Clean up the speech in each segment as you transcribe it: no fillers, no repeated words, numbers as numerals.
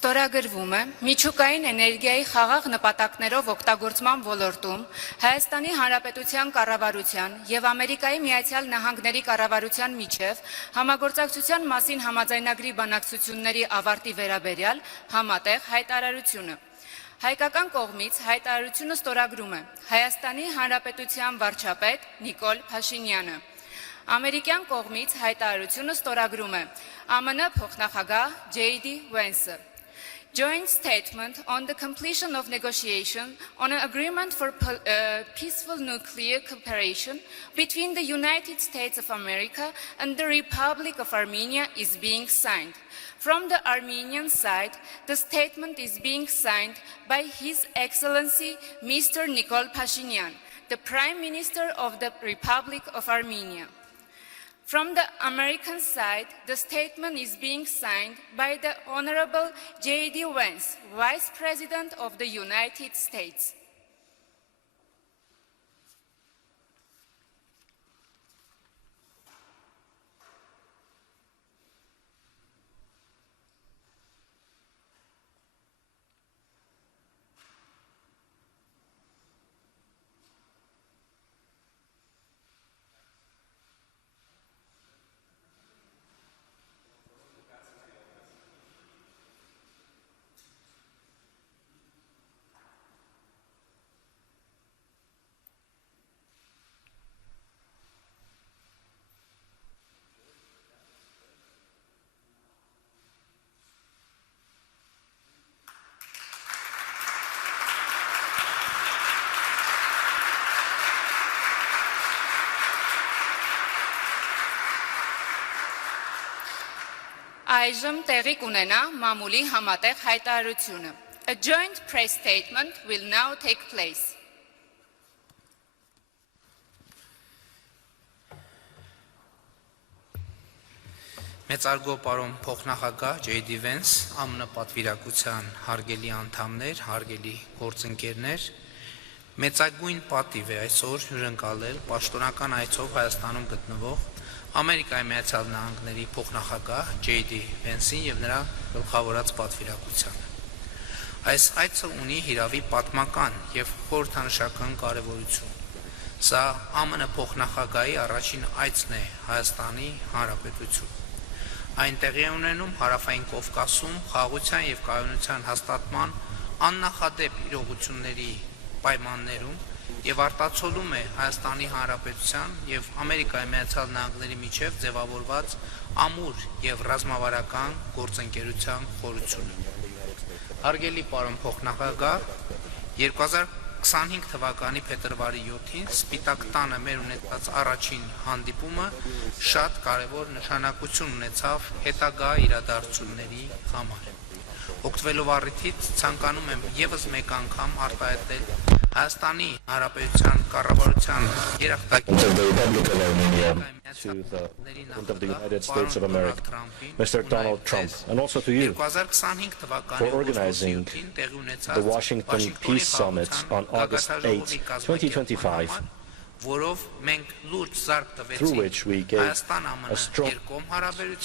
Ստորագրվում է միջուկային էներգիայի խաղաղ նպատակներով օգտագործման ոլորտում Հայաստանի Հանրապետության կառավարության եւ Ամերիկայի Միացյալ Նահանգների կառավարության միջև համագործակցության մասին համաձայնագրի բանակցությունների ավարտի վերաբերյալ համատեղ հայտարարությունը։ Հայկական կողմից հայտարարությունը ստորագրում է Հայաստանի Հանրապետության վարչապետ Nikol Pashinyan-ը։ Ամերիկյան կողմից հայտարարությունը ստորագրում է ԱՄՆ փոխնախագահ Vance-ը։ Joint statement on the completion of negotiation on an agreement for peaceful nuclear cooperation between the United States of America and the Republic of Armenia is being signed. From the Armenian side, the statement is being signed by His Excellency Mr. Nikol Pashinyan, the Prime Minister of the Republic of Armenia. From the American side, the statement is being signed by the Honorable Vance, Vice President of the United States. Այժմ տեղի կունենա մամուլի համատեղ հայտարարությունը. A joint press statement will now take place. Մեծարգո պարոն փոխնախագահ Vance, ԱՄՆ պատվիրակության հարգելի անդամներ, հարգելի գործընկերներ, մեծագույն պատիվ է այսօր հյուրընկալել պաշտոնական այցով Հայաստանում գտնվող Ամերիկայի Միացյալ Նահանգների փոխնախագահ Vance-ին եւ նրա գլխավորած պատվիրակությանը։ Այս այցը ունի հիրավի պատմական եւ խորհրդանշական կարեւորություն։ Սա ԱՄՆ փոխնախագահի առաջին այցն է Հայաստանի Հանրապետություն։ Այն տեղի է ունենում Հարավային Կովկասում խաղաղության եւ կայունության հաստատման աննախադեպ իրողությունների պայմաններում եւ արտացոլում է Հայաստանի Հանրապետության եւ Ամերիկայի Միացյալ Նահանգների միջև ձևավորված ամուր եւ ռազմավարական գործընկերության խորությունը։ Հարգելի պարոն փոխնախագահ, 2025 թվականի փետրվարի 7-ին Սպիտակ տանը մեր ունեցած առաջին հանդիպումը շատ կարևոր նշանակություն ունեցավ հետագա իրադարձությունների համար։ Օգտվելով առիթից ցանկանում եմ եւս մեկ անգամ արտահայտել Հայաստանի Հանրապետության կառավարության երախտագիտություն of the Republic of Armenia to the President of the United States of America, Mr. Donald Trump, and also to you for organizing the Washington Peace Summit on August 8, 2025, through which we gave a strong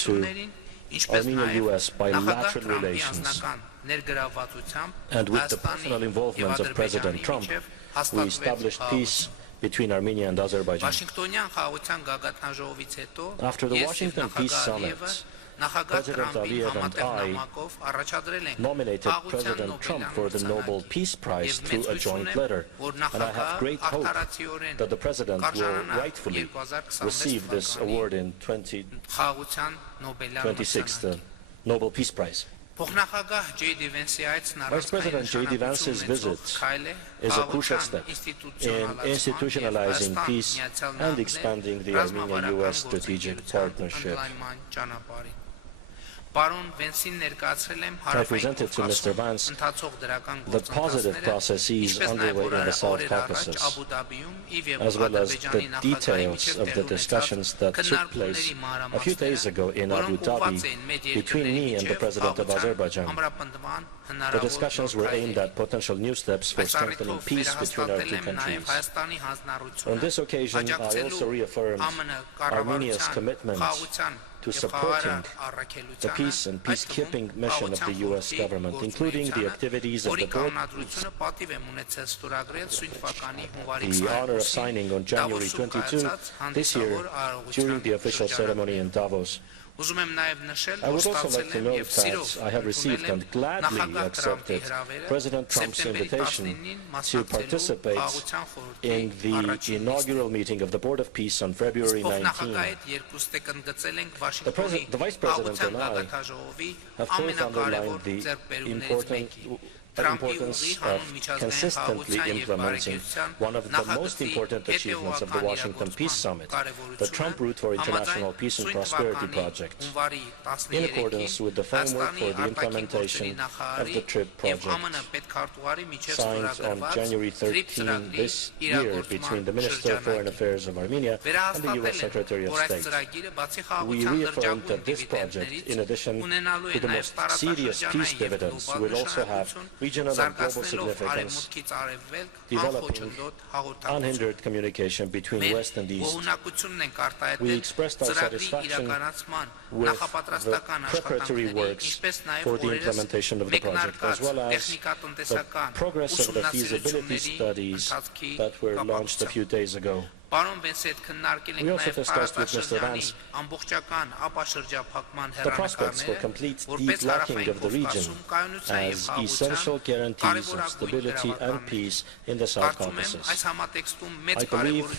to Armenia-US bilateral relations, and with the personal involvement of President Trump, we established peace between Armenia and Azerbaijan. After the Washington Peace Summit, President Aliyev and I nominated President Trump for the Nobel Peace Prize through a joint letter, and I have great hope that the President will rightfully receive this award in 2026, the Nobel Peace Prize. Vice President Vance's visit is a crucial step in institutionalizing peace and expanding the Armenia-US strategic partnership. I presented to Mr. Vance the positive processes underway in the South Caucasus, as well as the details of the discussions that took place a few days ago in Abu Dhabi between me and the President of Azerbaijan. The discussions were aimed at potential new steps for strengthening peace between our two countries. On this occasion, I also reaffirmed Armenia's commitment to supporting the peace and peacekeeping mission of the U.S. government, including the activities of the board. The honor of signing on January 22 this year during the official ceremony in Davos. I would also like to note that I have received and gladly accepted President Trump's invitation to participate in the inaugural meeting of the Board of Peace on February 19. The Vice President and I have both underlined the importance of consistently implementing one of the most important achievements of the Washington Peace Summit, the Trump Route for International Peace and Prosperity Project, in accordance with the framework for the implementation of the TRIP project, signed on January 13 this year between the Minister of Foreign Affairs of Armenia and the U.S. Secretary of State. We reaffirmed that this project, in addition to the most serious peace dividends, will also have regional and global significance, developing unhindered communication between West and East. We expressed our satisfaction with the preparatory works for the implementation of the project, as well as the progress of the feasibility studies that were launched a few days ago. We also discussed with Mr. Vance the prospects for complete deblocking of the region as essential guarantees of stability and peace in the South Caucasus. I believe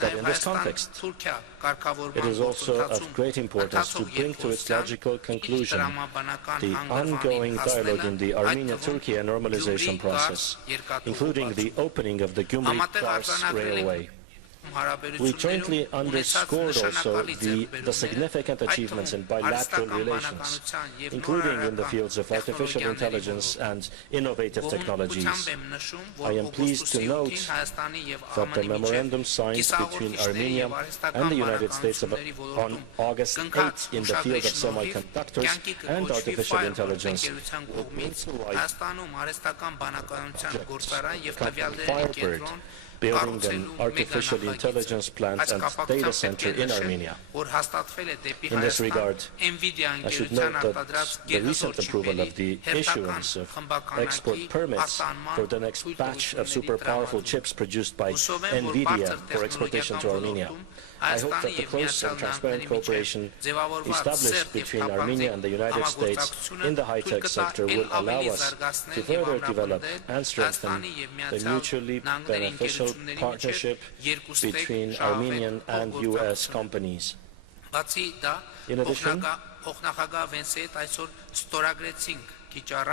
that in this context, it is also of great importance to bring to its logical conclusion the ongoing dialogue in the Armenia-Turkey normalization process, including the opening of the Gyumri-Kars Railway. We jointly underscored also the significant achievements in bilateral relations, including in the fields of artificial intelligence and innovative technologies. I am pleased to note that the memorandum signed between Armenia and the United States on August 8 in the field of semiconductors and artificial intelligence will bring to light Firebird, building an artificial intelligence plant and data center in Armenia. In this regard, I should note that the recent approval of the issuance of export permits for the next batch of super powerful chips produced by NVIDIA for exportation to Armenia. I hope that the close and transparent cooperation established between Armenia and the United States in the high-tech sector will allow us to further develop and strengthen the mutually beneficial partnership between Armenian and U.S. companies. In addition,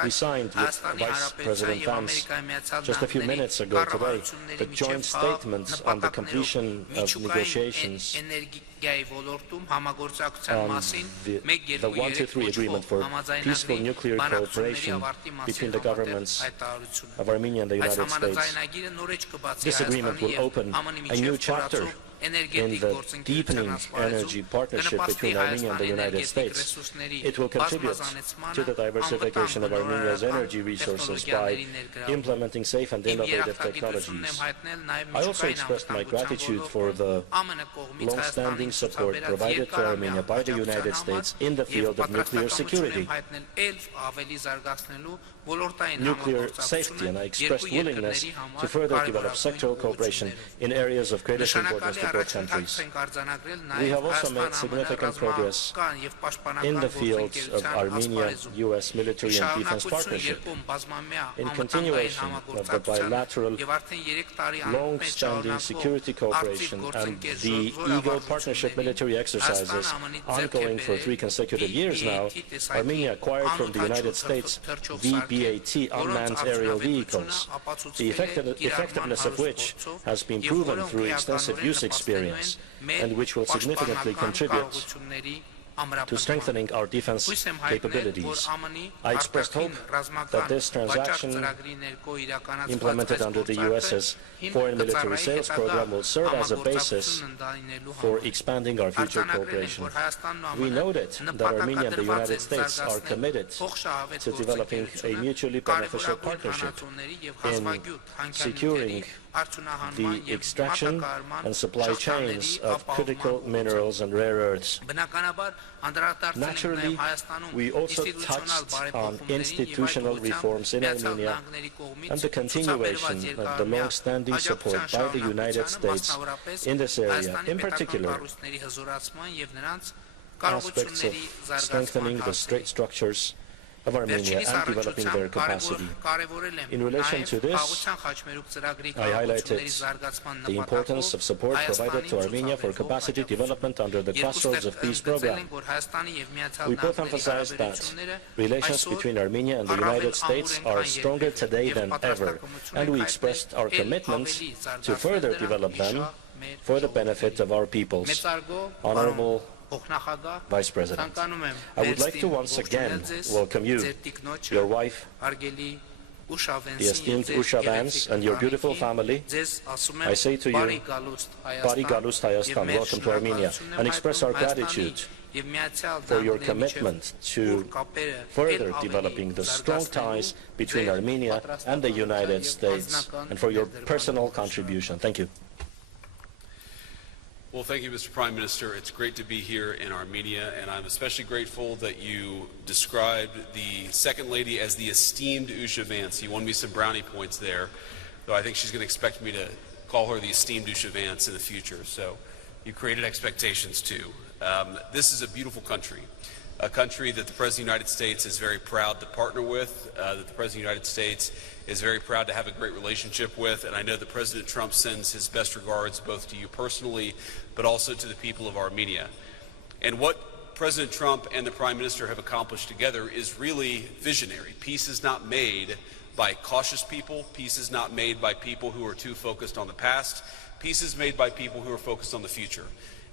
we signed with Vice President Vance just a few minutes ago today the joint statement on the completion of negotiations on the 123 agreement for peaceful nuclear cooperation between the governments of Armenia and the United States. This agreement will open a new chapter in the deepening energy partnership between Armenia and the United States. It will contribute to the diversification of Armenia's energy resources by implementing safe and innovative technologies. I also expressed my gratitude for the long-standing support provided to Armenia by the United States in the field of nuclear security, nuclear safety, and I expressed willingness to further develop sectoral cooperation in areas of greatest importance to both countries. We have also made significant progress in the fields of Armenia-U.S. military and defense partnership, in continuation of the bilateral long-standing security cooperation and the Eagle Partnership military exercises ongoing for 3 consecutive years now. Armenia acquired from the United States VBAT unmanned aerial vehicles, the effectiveness of which has been proven through extensive use experience and which will significantly contribute to strengthening our defense capabilities. I expressed hope that this transaction, implemented under the U.S.'s foreign military sales program, will serve as a basis for expanding our future cooperation. We noted that Armenia and the United States are committed to developing a mutually beneficial partnership in securing the extraction and supply chains of critical minerals and rare earths. Naturally, we also touched on institutional reforms in Armenia and the continuation of the long-standing support by the United States in this area, in particular, aspects of strengthening the state structures of Armenia and developing their capacity. In relation to this, I highlighted the importance of support provided to Armenia for capacity development under the Crossroads of Peace program. We both emphasized that relations between Armenia and the United States are stronger today than ever, and we expressed our commitment to further develop them for the benefit of our peoples. Honorable Vice President, I would like to once again welcome you, your wife, the esteemed Usha Vance, and your beautiful family. I say to you, Bari Galust Hayastan, welcome to Armenia, and express our gratitude for your commitment to further developing the strong ties between Armenia and the United States, and for your personal contribution. Thank you. Well, thank you, Mr. Prime Minister. It's great to be here in Armenia, and I'm especially grateful that you described the Second Lady as the esteemed Usha Vance. You won me some brownie points there, though I think she's going to expect me to call her the esteemed Usha Vance in the future, so you created expectations too. This is a beautiful country, a country that the President of the United States is very proud to partner with, that the President of the United States is very proud to have a great relationship with, and I know that President Trump sends his best regards both to you personally, but also to the people of Armenia. And what President Trump and the Prime Minister have accomplished together is really visionary. Peace is not made by cautious people. Peace is not made by people who are too focused on the past. Peace is made by people who are focused on the future.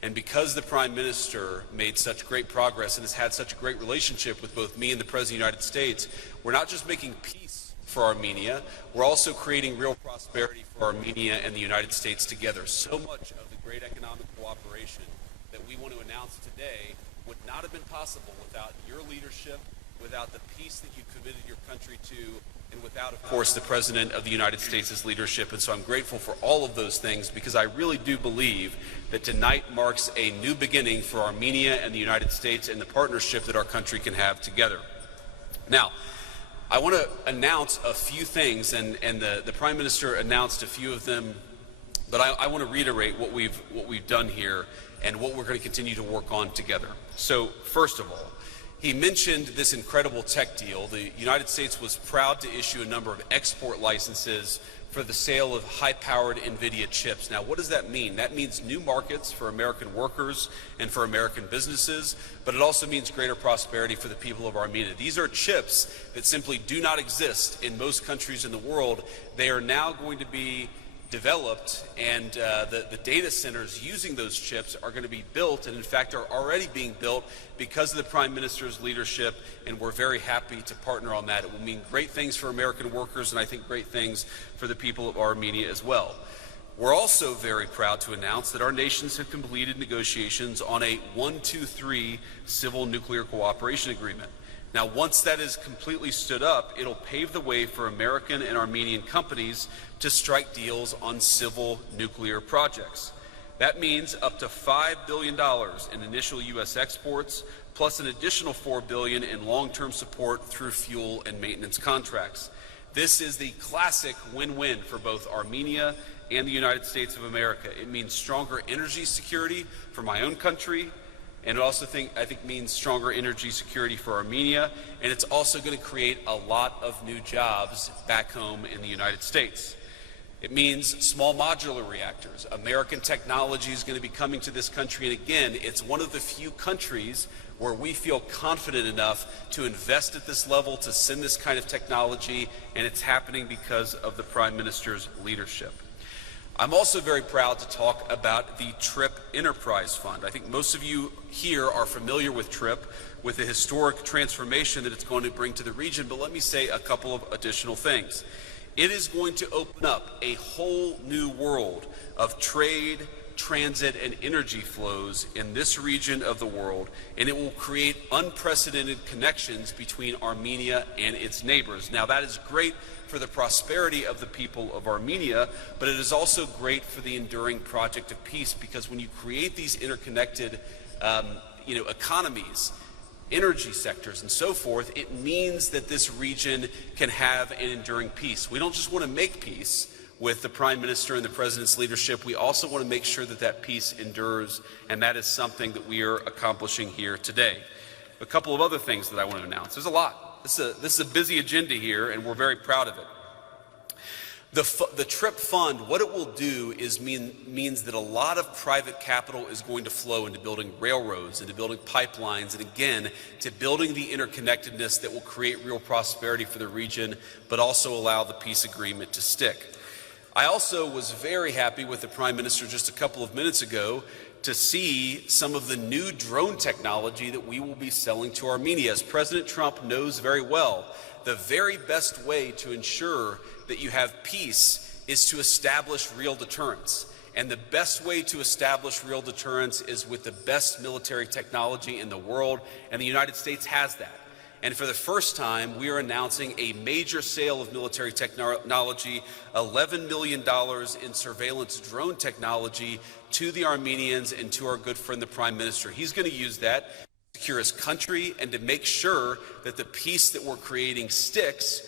And because the Prime Minister made such great progress and has had such a great relationship with both me and the President of the United States, we're not just making peace for Armenia, we're also creating real prosperity for Armenia and the United States together. So much of the great economic cooperation that we want to announce today would not have been possible without your leadership, without the peace that you committed your country to, and without, of course, the President of the United States' leadership. And so I'm grateful for all of those things, because I really do believe that tonight marks a new beginning for Armenia and the United States and the partnership that our country can have together. Now, I want to announce a few things, and the Prime Minister announced a few of them, but I want to reiterate what we've done here and what we're going to continue to work on together. So, first of all, he mentioned this incredible tech deal. The United States was proud to issue a number of export licenses for the sale of high-powered NVIDIA chips. Now, what does that mean? That means new markets for American workers and for American businesses, but it also means greater prosperity for the people of Armenia. These are chips that simply do not exist in most countries in the world. They are now going to be developed, and the data centers using those chips are going to be built, and in fact are already being built because of the Prime Minister's leadership, and we're very happy to partner on that. It will mean great things for American workers, and I think great things for the people of Armenia as well. We're also very proud to announce that our nations have completed negotiations on a 1-2-3 civil nuclear cooperation agreement. Now, once that is completely stood up, it'll pave the way for American and Armenian companies to strike deals on civil nuclear projects. That means up to $5 billion in initial U.S. exports, plus an additional $4 billion in long-term support through fuel and maintenance contracts. This is the classic win-win for both Armenia and the United States of America. It means stronger energy security for my own country, and it also, I think, means stronger energy security for Armenia, and it's also going to create a lot of new jobs back home in the United States. It means small modular reactors. American technology is going to be coming to this country, and again, it's one of the few countries where we feel confident enough to invest at this level, to send this kind of technology, and it's happening because of the Prime Minister's leadership. I'm also very proud to talk about the TRIP Enterprise Fund. I think most of you here are familiar with TRIP, with the historic transformation that it's going to bring to the region, but let me say a couple of additional things. It is going to open up a whole new world of trade, transit, and energy flows in this region of the world, and it will create unprecedented connections between Armenia and its neighbors. Now, that is great for the prosperity of the people of Armenia, but it is also great for the enduring project of peace, because when you create these interconnected economies, energy sectors, and so forth, it means that this region can have an enduring peace. We don't just want to make peace with the Prime Minister and the President's leadership. We also want to make sure that that peace endures, and that is something that we are accomplishing here today. A couple of other things that I want to announce. There's a lot. This is a busy agenda here, and we're very proud of it. The TRIP fund, what it will do is means that a lot of private capital is going to flow into building railroads, into building pipelines, and again, to building the interconnectedness that will create real prosperity for the region, but also allow the peace agreement to stick. I also was very happy with the Prime Minister just a couple of minutes ago to see some of the new drone technology that we will be selling to Armenia. As President Trump knows very well, the very best way to ensure that you have peace is to establish real deterrence. And the best way to establish real deterrence is with the best military technology in the world, and the United States has that. And for the first time, we are announcing a major sale of military technology, $11 million in surveillance drone technology to the Armenians and to our good friend, the Prime Minister. He's going to use that to secure his country and to make sure that the peace that we're creating sticks.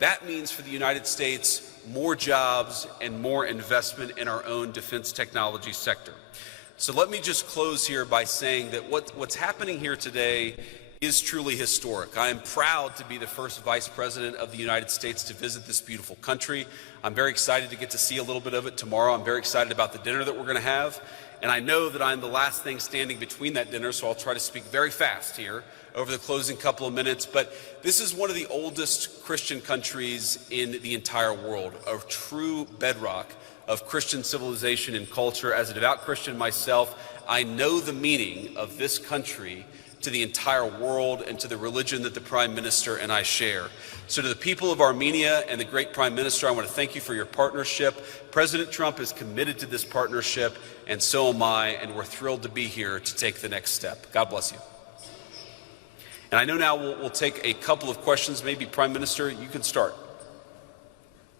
That means for the United States more jobs and more investment in our own defense technology sector. So let me just close here by saying that what's happening here today is truly historic. I am proud to be the first Vice President of the United States to visit this beautiful country. I'm very excited to get to see a little bit of it tomorrow. I'm very excited about the dinner that we're going to have. And I know that I'm the last thing standing between that dinner, so I'll try to speak very fast here over the closing couple of minutes. But this is one of the oldest Christian countries in the entire world, a true bedrock of Christian civilization and culture. As a devout Christian myself, I know the meaning of this country to the entire world and to the religion that the Prime Minister and I share. So to the people of Armenia and the great Prime Minister, I want to thank you for your partnership. President Trump is committed to this partnership, and so am I, and we're thrilled to be here to take the next step. God bless you. And I know now we'll take a couple of questions. Maybe Prime Minister, you can start.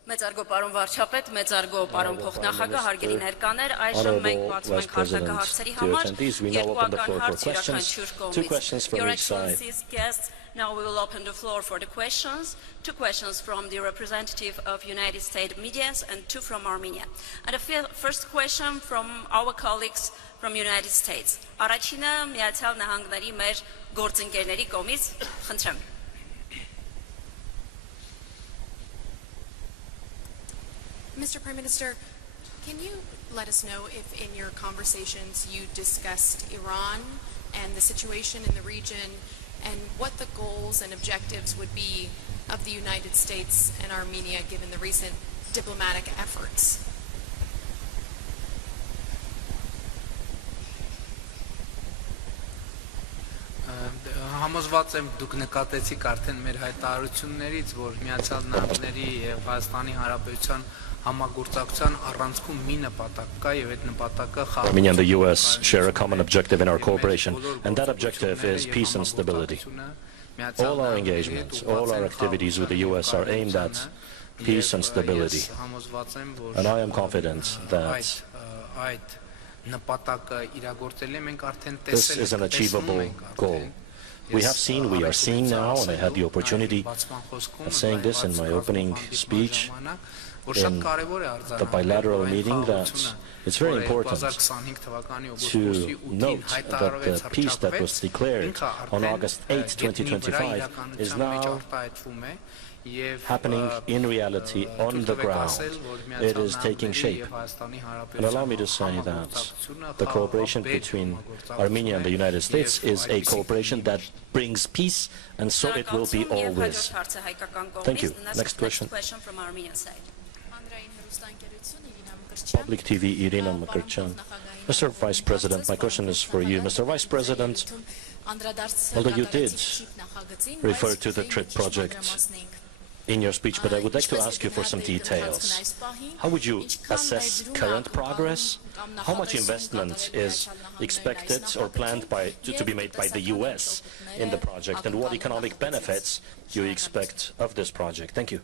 Մեծարգո պարոն վարչապետ, մեծարգո պարոն փոխնախագահ, հարգելի ներկաներ, այժմ մենք բացում ենք հարցակա հարցերի համար, երկուական հարց յուրաքանչյուր կողմից. Your Excellency's guests, now we will open the floor for the questions. 2 questions from the representative of United States media and 2 from Armenia. And the first question from our colleagues from United States. Առաջինը Միացյալ Նահանգների մեր գործընկերների կողմից, խնդրեմ. Mr. Prime Minister, can you let us know if in your conversations you discussed Iran and the situation in the region and what the goals and objectives would be of the United States and Armenia given the recent diplomatic efforts? Համոզված եմ դուք նկատեցիք արդեն մեր հայտարարություններից, որ Միացյալ Նահանգների եւ Հայաստանի Հանրապետության համագործակցության առանցքում մի նպատակ կա եւ այդ նպատակը Armenia and the US share a common objective in our cooperation, and that objective is peace and stability. All our engagements, all our activities with the US are aimed at peace and stability. And I am confident that this is an achievable goal. We have seen, we are seeing now, and I had the opportunity of saying this in my opening speech in the bilateral meeting, that it's very important to note that the peace that was declared on August 8, 2025 is now happening in reality on the ground. It is taking shape. And allow me to say that the cooperation between Armenia and the United States is a cooperation that brings peace, and so it will be always. Thank you. Next question. From Armenian side. Public TV, Irina Makarchan. Mr. Vice President, my question is for you. Mr. Vice President, although you did refer to the TRIP project in your speech, but I would like to ask you for some details. How would you assess current progress? How much investment is expected or planned to be made by the US in the project, and what economic benefits do you expect of this project? Thank you.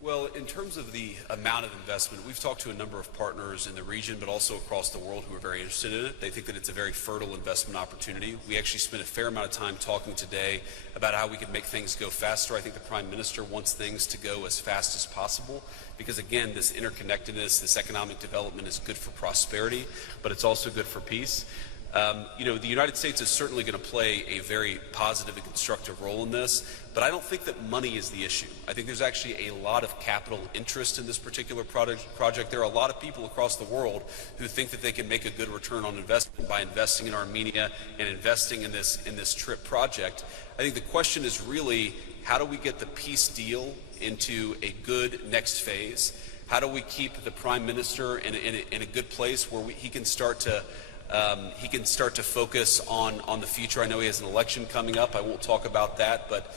Well, in terms of the amount of investment, we've talked to a number of partners in the region, but also across the world who are very interested in it. They think that it's a very fertile investment opportunity. We actually spent a fair amount of time talking today about how we could make things go faster. I think the Prime Minister wants things to go as fast as possible because, again, this interconnectedness, this economic development is good for prosperity, but it's also good for peace. The United States is certainly going to play a very positive and constructive role in this, but I don't think that money is the issue. I think there's actually a lot of capital interest in this particular project. There are a lot of people across the world who think that they can make a good return on investment by investing in Armenia and investing in this TRIP project. I think the question is really, how do we get the peace deal into a good next phase? How do we keep the Prime Minister in a good place where he can start to focus on the future? I know he has an election coming up. I won't talk about that, but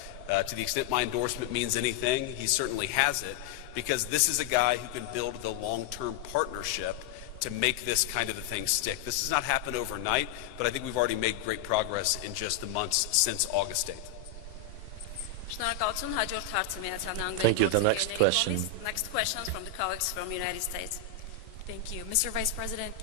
to the extent my endorsement means anything, he certainly has it, because this is a guy who can build the long-term partnership to make this kind of a thing stick. This has not happened overnight, but I think we've already made great progress in just the months since August 8th. Thank you. The next question. Next questions from the colleagues from the United States. Thank you. Mr. Vice President,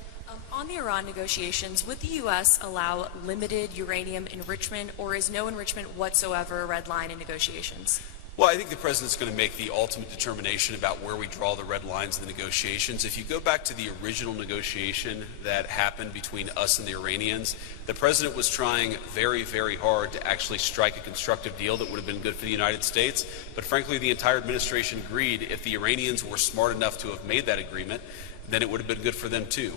on the Iran negotiations, would the U.S. allow limited uranium enrichment, or is no enrichment whatsoever a red line in negotiations? Well, I think the President's going to make the ultimate determination about where we draw the red lines in the negotiations. If you go back to the original negotiation that happened between us and the Iranians, the President was trying very, very hard to actually strike a constructive deal that would have been good for the United States. But frankly, the entire administration agreed if the Iranians were smart enough to have made that agreement, then it would have been good for them too.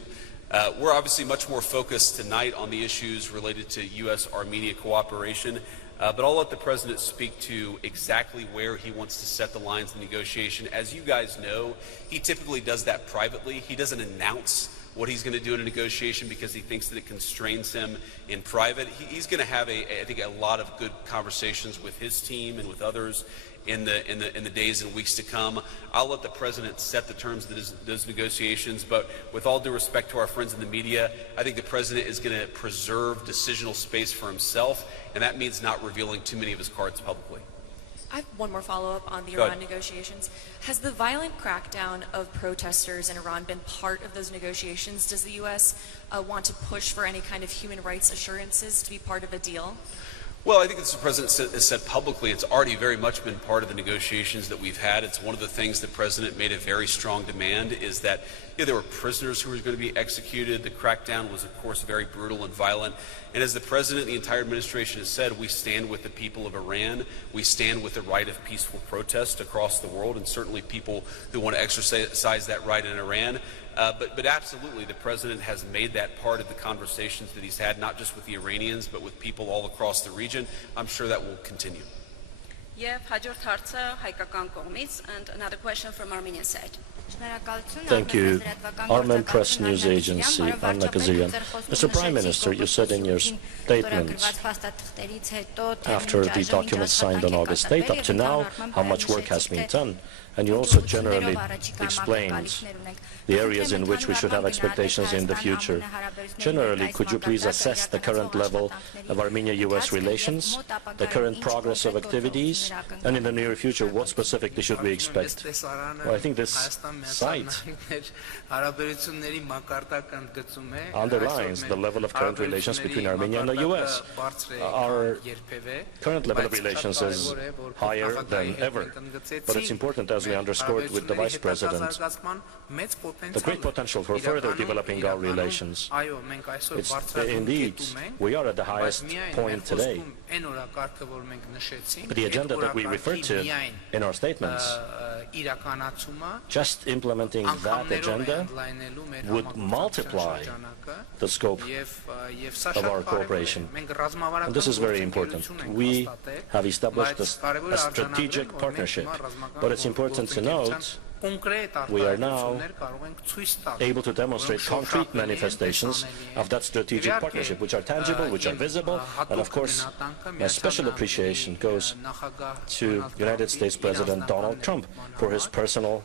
We're obviously much more focused tonight on the issues related to U.S.-Armenia cooperation, but I'll let the President speak to exactly where he wants to set the lines of negotiation. As you guys know, he typically does that privately. He doesn't announce what he's going to do in a negotiation because he thinks that it constrains him in private. He's going to have, I think, a lot of good conversations with his team and with others in the days and weeks to come. I'll let the President set the terms of those negotiations, but with all due respect to our friends in the media, I think the President is going to preserve decisional space for himself, and that means not revealing too many of his cards publicly. I have one more follow-up on the Iran negotiations. Has the violent crackdown of protesters in Iran been part of those negotiations? Does the U.S. Want to push for any kind of human rights assurances to be part of a deal? Well, I think as the President has said publicly, it's already very much been part of the negotiations that we've had. It's one of the things the President made a very strong demand, is that there were prisoners who were going to be executed. The crackdown was, of course, very brutal and violent. And as the President and the entire administration has said, we stand with the people of Iran. We stand with the right of peaceful protest across the world, and certainly people who want to exercise that right in Iran. But absolutely, the President has made that part of the conversations that he's had, not just with the Iranians, but with people all across the region. I'm sure that will continue. And another question from Armenian side. Thank you. Armen Press News Agency, Anna Kazirian. Mr. Prime Minister, you said in your statement, after the document signed on August 8th, up to now, how much work has been done. And you also generally explained the areas in which we should have expectations in the future. Generally, could you please assess the current level of Armenia-US relations, the current progress of activities, and in the near future, what specifically should we expect? Well, I think this site underlines the level of current relations between Armenia and the US. Our current level of relations is higher than ever, but it's important, as we underscored with the Vice President, the great potential for further developing our relations. Indeed, we are at the highest point today. But the agenda that we referred to in our statements, just implementing that agenda would multiply the scope of our cooperation. And this is very important. We have established a strategic partnership, but it's important to note we are now able to demonstrate concrete manifestations of that strategic partnership, which are tangible, which are visible, and of course, my special appreciation goes to United States President Donald Trump for his personal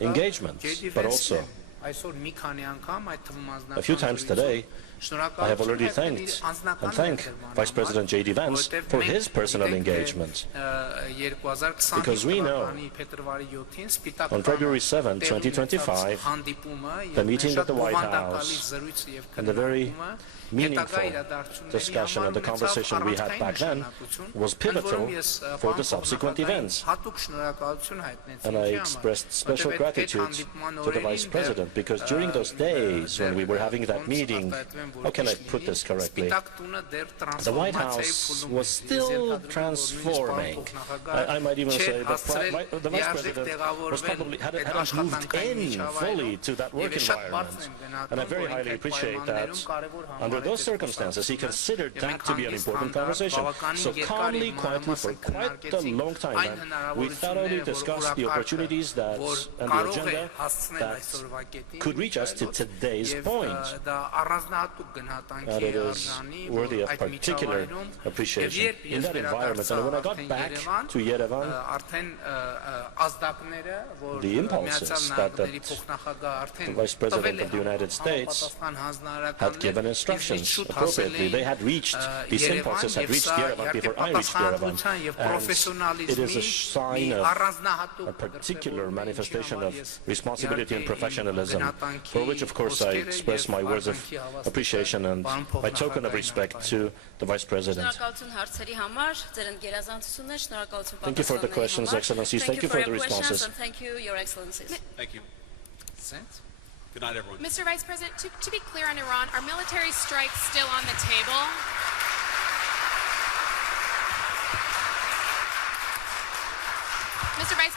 engagement, but also a few times today, I have already thanked Vice President J.D. Vance for his personal engagement, because we know on February 7, 2025, the meeting at the White House and the very meaningful discussion and the conversation we had back then was pivotal for the subsequent events. And I expressed special gratitude to the Vice President, because during those days when we were having that meeting, how can I put this correctly? The White House was still transforming. I might even say that the Vice President was probably hadn't moved in fully to that work environment. And I very highly appreciate that under those circumstances he considered that to be an important conversation. So calmly, quietly, for quite a long time, and we thoroughly discussed the opportunities that and the agenda that could reach us to today's point. And it is worthy of particular appreciation in that environment. And when I got back to Yerevan, the impulses that the Vice President of the United States had given instructions appropriately, they had reached, these impulses had reached Yerevan before I reached Yerevan. And it is a sign of a particular manifestation of responsibility and professionalism, for which, of course, I express my words of appreciation and my token of respect to the Vice President. Thank you for the questions, Excellencies. Thank you for the responses. Thank you, Your Excellencies. Thank you. Good night, everyone. Mr. Vice President, to be clear on Iran, are military strikes still on the table? Mr. Vice